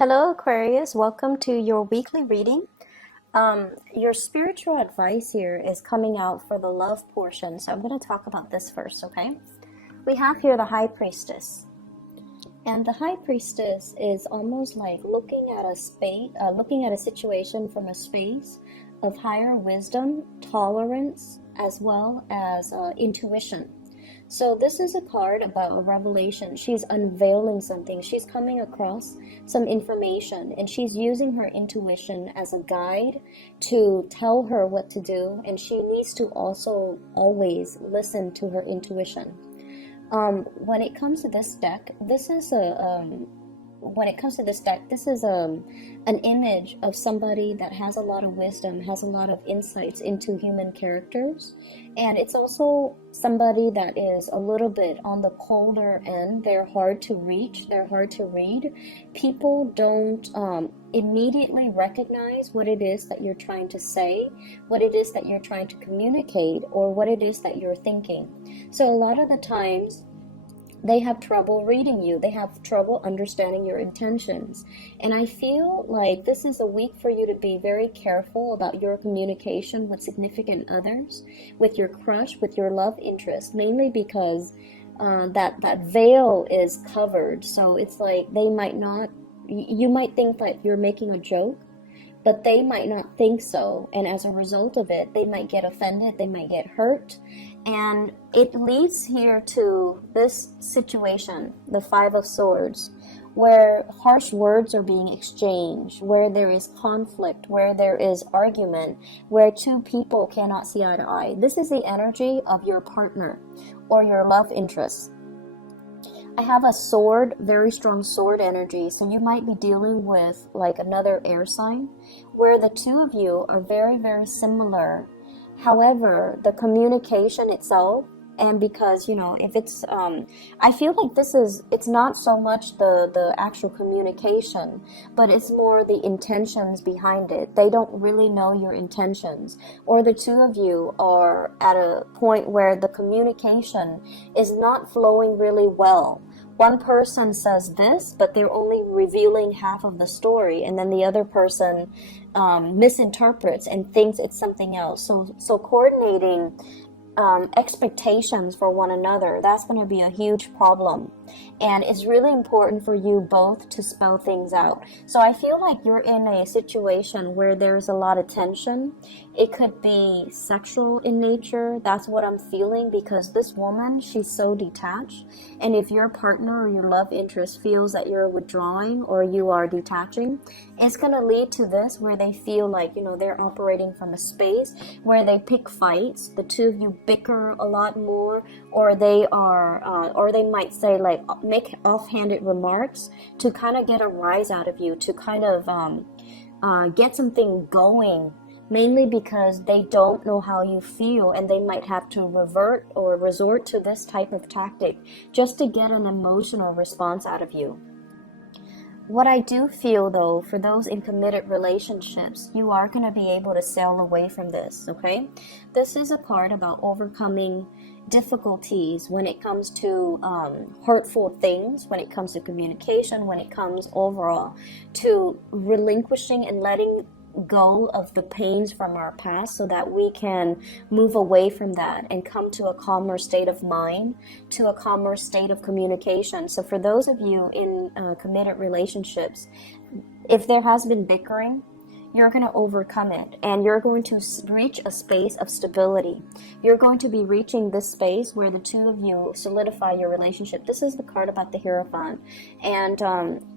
Hello, Aquarius. Welcome to your weekly reading. Your spiritual advice here is coming out for the love portion. So I'm going to talk about this first, okay? We have here the High Priestess. And the High Priestess is almost like looking at a situation from a space of higher wisdom, tolerance, as well as intuition. So this is a card about a revelation. She's unveiling something. She's coming across some information and she's using her intuition as a guide to tell her what to do. And she needs to also always listen to her intuition. When it comes to this deck, this is an image of somebody that has a lot of wisdom, has a lot of insights into human characters, and it's also somebody that is a little bit on the colder end. They're hard to reach, they're hard to read. People don't immediately recognize what it is that you're trying to say, what it is that you're trying to communicate, or what it is that you're thinking. So a lot of the times they have trouble reading you. They have trouble understanding your intentions. And I feel like this is a week for you to be very careful about your communication with significant others, with your crush, with your love interest, mainly because that veil is covered. So it's like you might think that you're making a joke, but they might not think so. And as a result of it, they might get offended, they might get hurt. And it leads here to this situation, the Five of Swords, where harsh words are being exchanged, where there is conflict, where there is argument, where two people cannot see eye to eye. This is the energy of your partner or your love interest. I have a sword, very strong sword energy, so you might be dealing with like another air sign where the two of you are very, very similar. However, the communication itself, and because, if it's, I feel like it's not so much the actual communication, but it's more the intentions behind it. They don't really know your intentions, or the two of you are at a point where the communication is not flowing really well. One person says this, but they're only revealing half of the story, and then the other person misinterprets and thinks it's something else. So coordinating expectations for one another, that's going to be a huge problem. And it's really important for you both to spell things out. So I feel like you're in a situation where there's a lot of tension. It could be sexual in nature. That's what I'm feeling, because this woman, she's so detached. And if your partner or your love interest feels that you're withdrawing or you are detaching, it's going to lead to this where they feel like, they're operating from a space where they pick fights. The two of you bicker a lot more, or they might say, like, make offhanded remarks to kind of get a rise out of you, to kind of get something going, mainly because they don't know how you feel, and they might have to revert or resort to this type of tactic just to get an emotional response out of you. What I do feel, though, for those in committed relationships, you are going to be able to sail away from this, okay? This is a card about overcoming difficulties when it comes to hurtful things, when it comes to communication, when it comes overall to relinquishing and letting go of the pains from our past, so that we can move away from that and come to a calmer state of mind, to a calmer state of communication. So for those of you in committed relationships, if there has been bickering, you're going to overcome it, and you're going to reach a space of stability. You're going to be reaching this space where the two of you solidify your relationship. This is the card about the Hierophant, and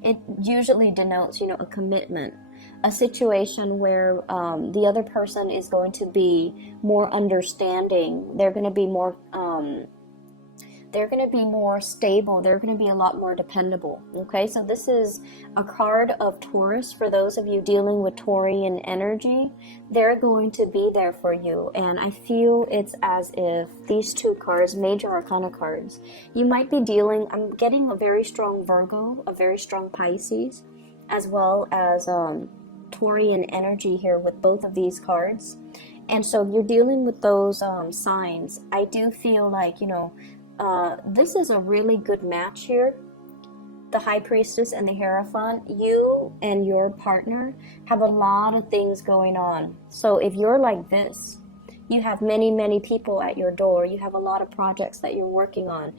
it usually denotes, a commitment, a situation where the other person is going to be more understanding. They're going to be more stable. They're going to be a lot more dependable. Okay, so this is a card of Taurus. For those of you dealing with Taurian energy, they're going to be there for you. And I feel it's as if these two cards, major arcana cards, you might be dealing, I'm getting a very strong Virgo, a very strong Pisces, as well as Taurian energy here with both of these cards. And so you're dealing with those signs. I do feel like, this is a really good match here. the High Priestess and the Hierophant, you and your partner have a lot of things going on. So if you're like this, you have many, many people at your door. You have a lot of projects that you're working on.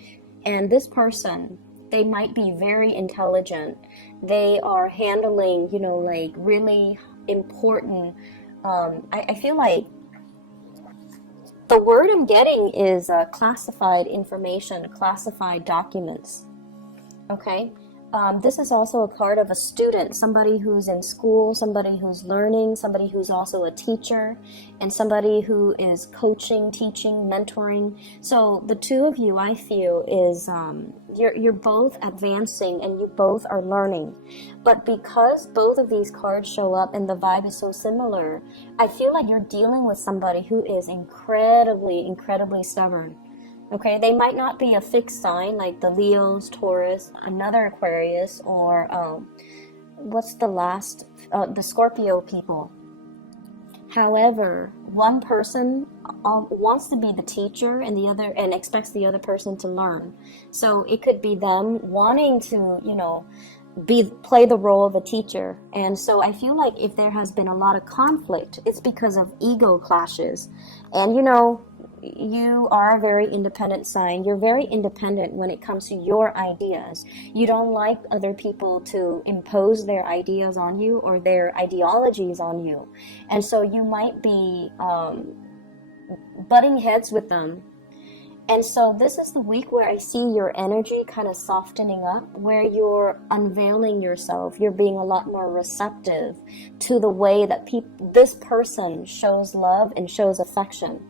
And this person, they might be very intelligent. They are handling, you know, like really important, I feel like the word I'm getting is classified information, classified documents. Okay, this is also a card of a student, somebody who's in school, somebody who's learning, somebody who's also a teacher, and somebody who is coaching, teaching, mentoring. So the two of you, I feel, is you're both advancing and you both are learning. But because both of these cards show up and the vibe is so similar, I feel like you're dealing with somebody who is incredibly, incredibly stubborn. Okay, they might not be a fixed sign like the Leos, Taurus, another Aquarius, or what's the last, the Scorpio people. However, one person wants to be the teacher and the other, and expects the other person to learn. So it could be them wanting to, you know, play the role of a teacher. And so I feel like if there has been a lot of conflict, it's because of ego clashes. And you know, you are a very independent sign. You're very independent when it comes to your ideas. You don't like other people to impose their ideas on you or their ideologies on you. And so you might be butting heads with them. And so this is the week where I see your energy kind of softening up, where you're unveiling yourself. You're being a lot more receptive to the way that this person shows love and shows affection.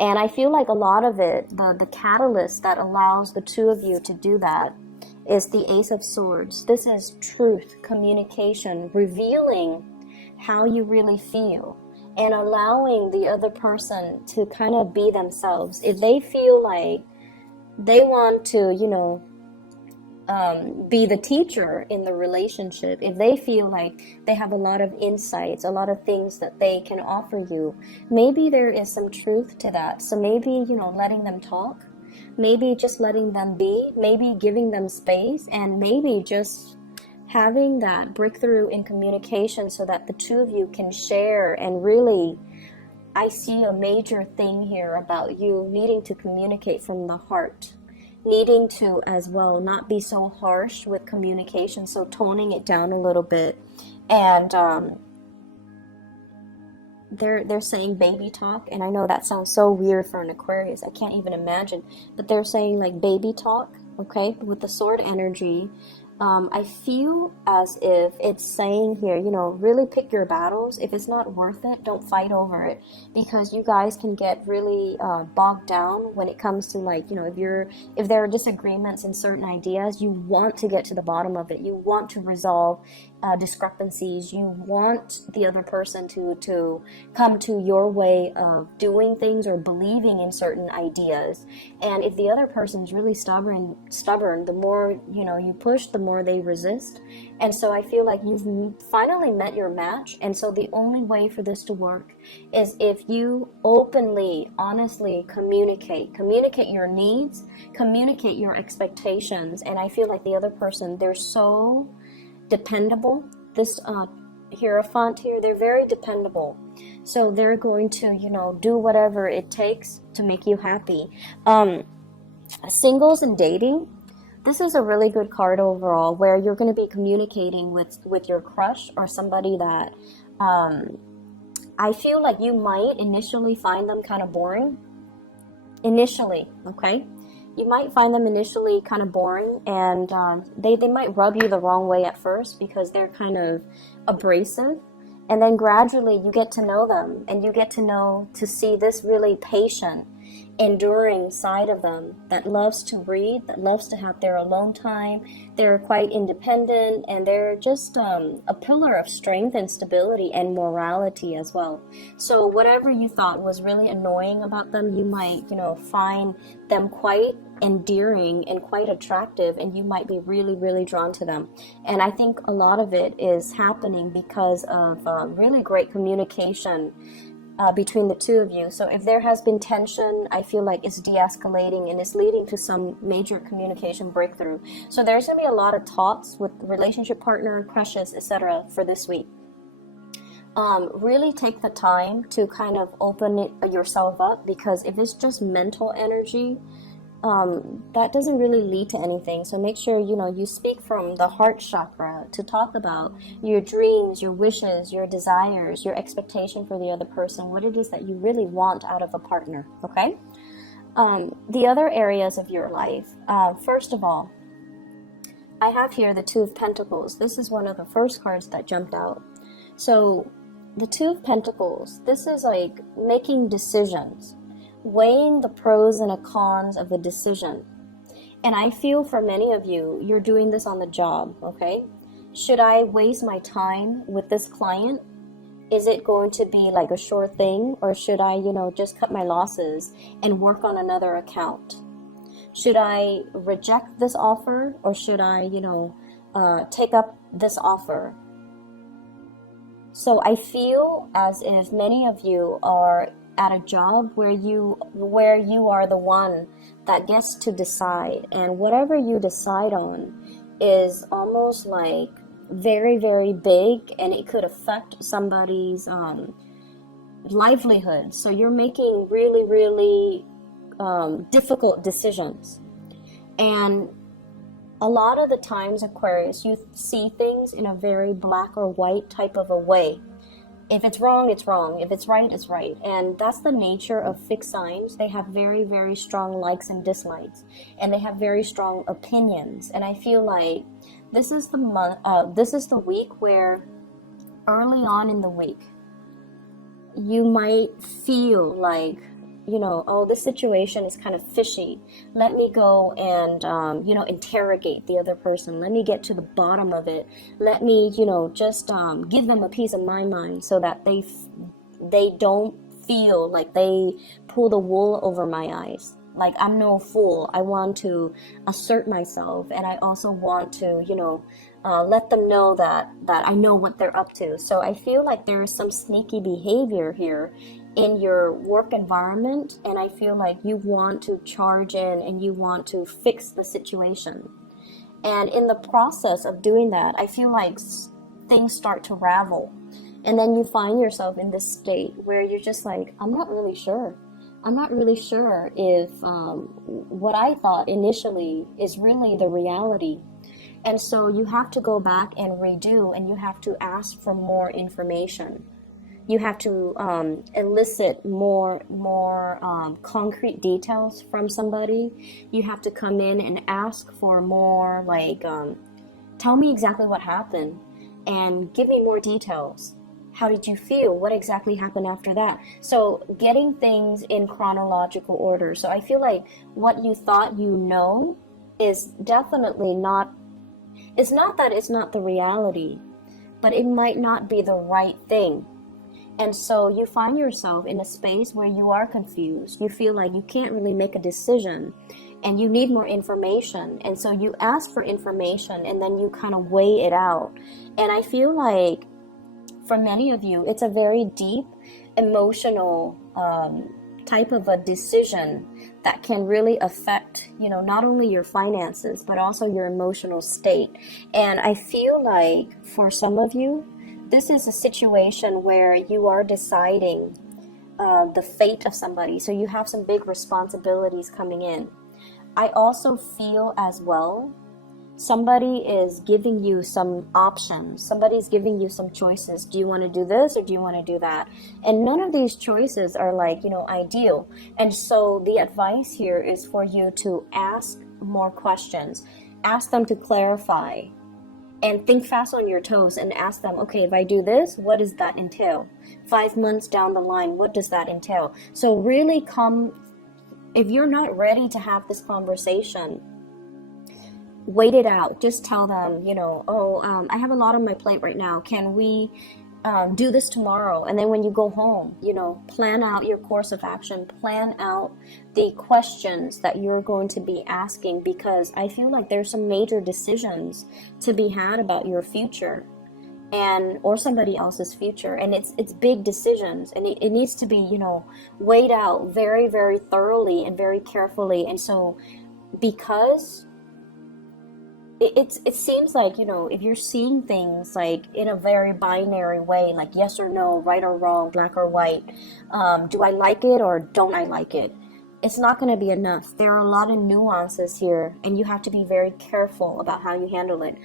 And I feel like a lot of it, the catalyst that allows the two of you to do that is the Ace of Swords. This is truth, communication, revealing how you really feel and allowing the other person to kind of be themselves. If they feel like they want to, you know, be the teacher in the relationship, if they feel like they have a lot of insights, a lot of things that they can offer you, maybe there is some truth to that. So maybe, you know, letting them talk, maybe just letting them be, maybe giving them space, and maybe just having that breakthrough in communication so that the two of you can share. And really, I see a major thing here about you needing to communicate from the heart, needing to as well not be so harsh with communication, so toning it down a little bit. And they're saying baby talk, and I know that sounds so weird for an Aquarius, I can't even imagine, but they're saying like baby talk. Okay, with the sword energy, I feel as if it's saying here, you know, really pick your battles. If it's not worth it, don't fight over it, because you guys can get really bogged down when it comes to, like, you know, if there are disagreements in certain ideas, you want to get to the bottom of it. You want to resolve discrepancies. You want the other person to come to your way of doing things or believing in certain ideas. And if the other person's really stubborn, the more, you know, you push, the more they resist. And so I feel like you've finally met your match. And so the only way for this to work is if you openly, honestly communicate your needs, communicate your expectations. And I feel like the other person, they're so dependable. This Hierophant here, they're very dependable. So they're going to, you know, do whatever it takes to make you happy. Singles and dating, this is a really good card overall, where you're going to be communicating with your crush or somebody that I feel like you might initially find them kind of boring. Initially, okay? You might find them initially kind of boring, and they might rub you the wrong way at first because they're kind of abrasive. And then gradually you get to know them, and you get to see this really patient, enduring side of them that loves to read, that loves to have their alone time. They're quite independent, and they're just a pillar of strength and stability and morality as well. So whatever you thought was really annoying about them, you might, you know, find them quite endearing and quite attractive, and you might be really, really drawn to them. And I think a lot of it is happening because of really great communication between the two of you. So if there has been tension, I feel like it's de-escalating and it's leading to some major communication breakthrough. So there's going to be a lot of talks with relationship partner, crushes, etc. for this week. Really take the time to kind of open yourself up, because if it's just mental energy, that doesn't really lead to anything. So make sure, you speak from the heart chakra to talk about your dreams, your wishes, your desires, your expectation for the other person, what it is that you really want out of a partner, okay? The other areas of your life, first of all, I have here the Two of Pentacles. This is one of the first cards that jumped out. So the Two of Pentacles, this is like making decisions, weighing the pros and the cons of the decision. And I feel for many of you, you're doing this on the job, okay? Should I waste my time with this client? Is it going to be like a sure thing? Or should I, just cut my losses and work on another account? Should I reject this offer, or should I, take up this offer? So I feel as if many of you are at a job where you are the one that gets to decide, and whatever you decide on is almost like very, very big, and it could affect somebody's livelihood. So you're making really, really difficult decisions. And a lot of the times, Aquarius, you see things in a very black or white type of a way. If it's wrong, it's wrong. If it's right, it's right. And that's the nature of fixed signs. They have very, very strong likes and dislikes, and they have very strong opinions. And I feel like this is the week where early on in the week, you might feel like, oh, this situation is kind of fishy. Let me go and, interrogate the other person. Let me get to the bottom of it. Let me, just give them a piece of my mind so that they don't feel like they pull the wool over my eyes. Like, I'm no fool. I want to assert myself, and I also want to, let them know that I know what they're up to. So I feel like there is some sneaky behavior here in your work environment, and I feel like you want to charge in and you want to fix the situation. And in the process of doing that, I feel like things start to ravel, and then you find yourself in this state where you're just like, I'm not really sure if what I thought initially is really the reality. And so you have to go back and redo, and you have to ask for more information. You have to elicit more concrete details from somebody. You have to come in and ask for more, like, tell me exactly what happened and give me more details. How did you feel? What exactly happened after that? So getting things in chronological order. So I feel like what you thought is definitely not, it's not that it's not the reality, but it might not be the right thing. And so you find yourself in a space where you are confused. You feel like you can't really make a decision, and you need more information. And so you ask for information, and then you kind of weigh it out. And I feel like for many of you, it's a very deep, emotional type of a decision that can really affect, not only your finances, but also your emotional state. And I feel like for some of you, this is a situation where you are deciding the fate of somebody. So you have some big responsibilities coming in. I also feel as well, somebody is giving you some options. Somebody's giving you some choices. Do you want to do this or do you want to do that? And none of these choices are like, ideal. And so the advice here is for you to ask more questions. Ask them to clarify. And think fast on your toes and ask them, okay, if I do this, what does that entail? 5 months down the line, what does that entail? So really if you're not ready to have this conversation, wait it out. Just tell them, I have a lot on my plate right now. Can we do this tomorrow? And then when you go home, plan out your course of action, plan out the questions that you're going to be asking, because I feel like there's some major decisions to be had about your future. and or somebody else's future. And it's big decisions, and it needs to be, you know, weighed out very, very thoroughly and very carefully. And so because it seems like, you know, if you're seeing things like in a very binary way, like yes or no, right or wrong, black or white, do I like it or don't I like it, it's not going to be enough. There are a lot of nuances here, and you have to be very careful about how you handle it.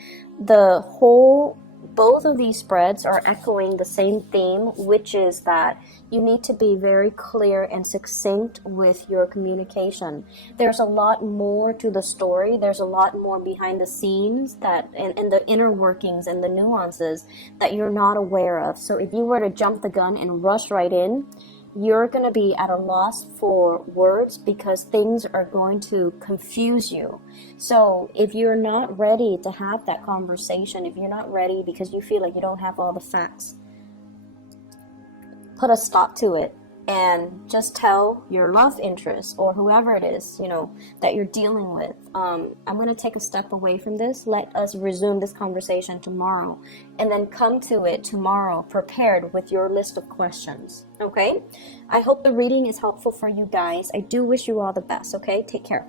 Both of these spreads are echoing the same theme, which is that you need to be very clear and succinct with your communication. There's a lot more to the story. There's a lot more behind the scenes that, and the inner workings and the nuances that you're not aware of. So if you were to jump the gun and rush right in, you're going to be at a loss for words because things are going to confuse you. So if you're not ready to have that conversation, if you're not ready because you feel like you don't have all the facts, put a stop to it and just tell your love interest or whoever it is, you know, that you're dealing with. I'm going to take a step away from this. Let us resume this conversation tomorrow, and then come to it tomorrow prepared with your list of questions. Okay? I hope the reading is helpful for you guys. I do wish you all the best. Okay? Take care.